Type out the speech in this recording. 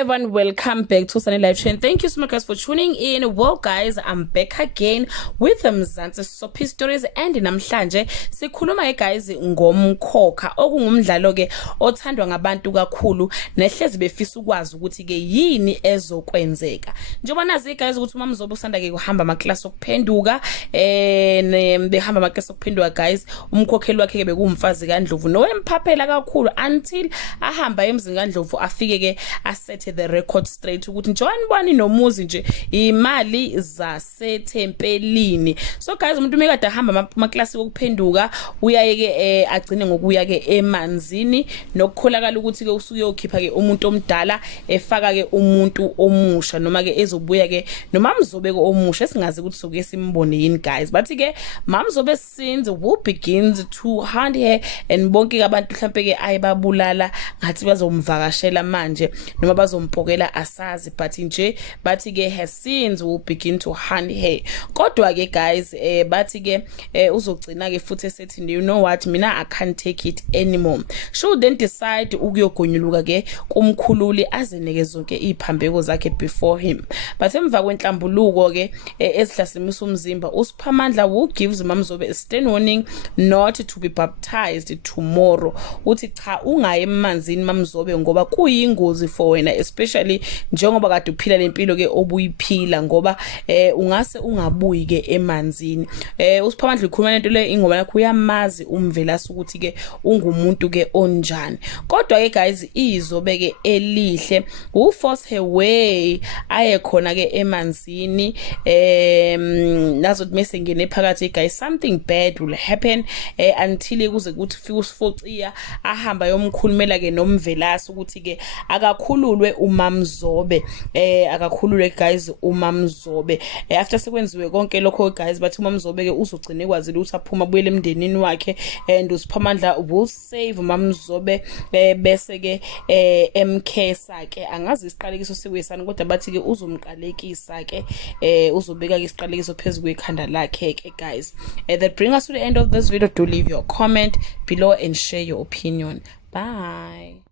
everyone, welcome back to Sunny Live Chain. Thank you so much guys for tuning in. Well guys, I'm back again with Mzansi Soapie Stories, and namhlanje sikhuluma guys ngomkhokha okungumdlalo ke othandwa ngabantu kakhulu nehlezi befisa ukwazi ukuthi ke yini ezokwenzeka. Njengoba nazi guys ukuthi uMamzobe usanda ke kuhamba ama class okuphenduka behamba ama class okuphenduka guys, umkhokheli wakhe ke bekumfazi kaNdlovu nowemphaphela kakhulu until ahamba emzini kaNdlovu afike ke asethe the record straight ukuthi njani bani nomuzi nje imali zasethempelini. So guys, umuntu umekade ahamba ama class okuphenduka uyaye ke agcine ngokuya ke emanzini nokukholakala ukuthi ke usuke uyokhipha ke umuntu omdala efaka ke umuntu omusha noma ke ezobuya ke noMamzobe ke omusha singazi ukuthi sokuye simbone yini guys, but ke Mamzobe scenes will begins to hand her and bonke abantu mhlambe ke ayibabulala ngathi bazomvakashela manje noma bazompokela asazi, but nje bathi ke her scenes will begin to hand her. Kodwa ke guys bathi ke uzogcina ke futhi esethi you know what, mina I can't take it anymore. Should then decide ukuyogonyuluka ke kumkhululi azeneke zonke iphambeko zakhe before him. But emva kwenhlambuluko ke ezihlasimisa umzimba, uSiphamandla who gives Mamzobe a stern warning not to be baptized tomorrow. Uthi cha ungaye emanzini Mamzobe ngoba kuyingozi for wena, especially njengoba kade uphila lempilo ke obuyiphila, ngoba ungase ungabuyi ke emanzini. uSiphamandla ukhuluma lento le ingoba yakho uyamazi umvelasi ukuthi ke ungumuntu ke onjani. Kodwa ke guys izobe ke elihle who force her way aye khona ke emanzini nazo mase ngene phakathi guys, something bad will happen until kuze kuthi fika uSifociya ahamba yomkhulumela ke nomvelasi ukuthi ke akakhululwe uMamzobe, akakhululwe guys uMamzobe. After sekwenziwe konke lokho guys, bathi uMamzobe ke uzogcina ekwazi ukuthi aphuma buyele emndenini wakhe and uSiphamandla will save uMamzobe bese ke MK ke angazi isiqalekiso sekuyisana, kodwa bathi ke uzomqalekisa ke uzobeka ke isiqalekiso phezulu kwekhanda lakhe ke guys. That brings us to the end of this video. Do leave your comment below and share your opinion. Bye.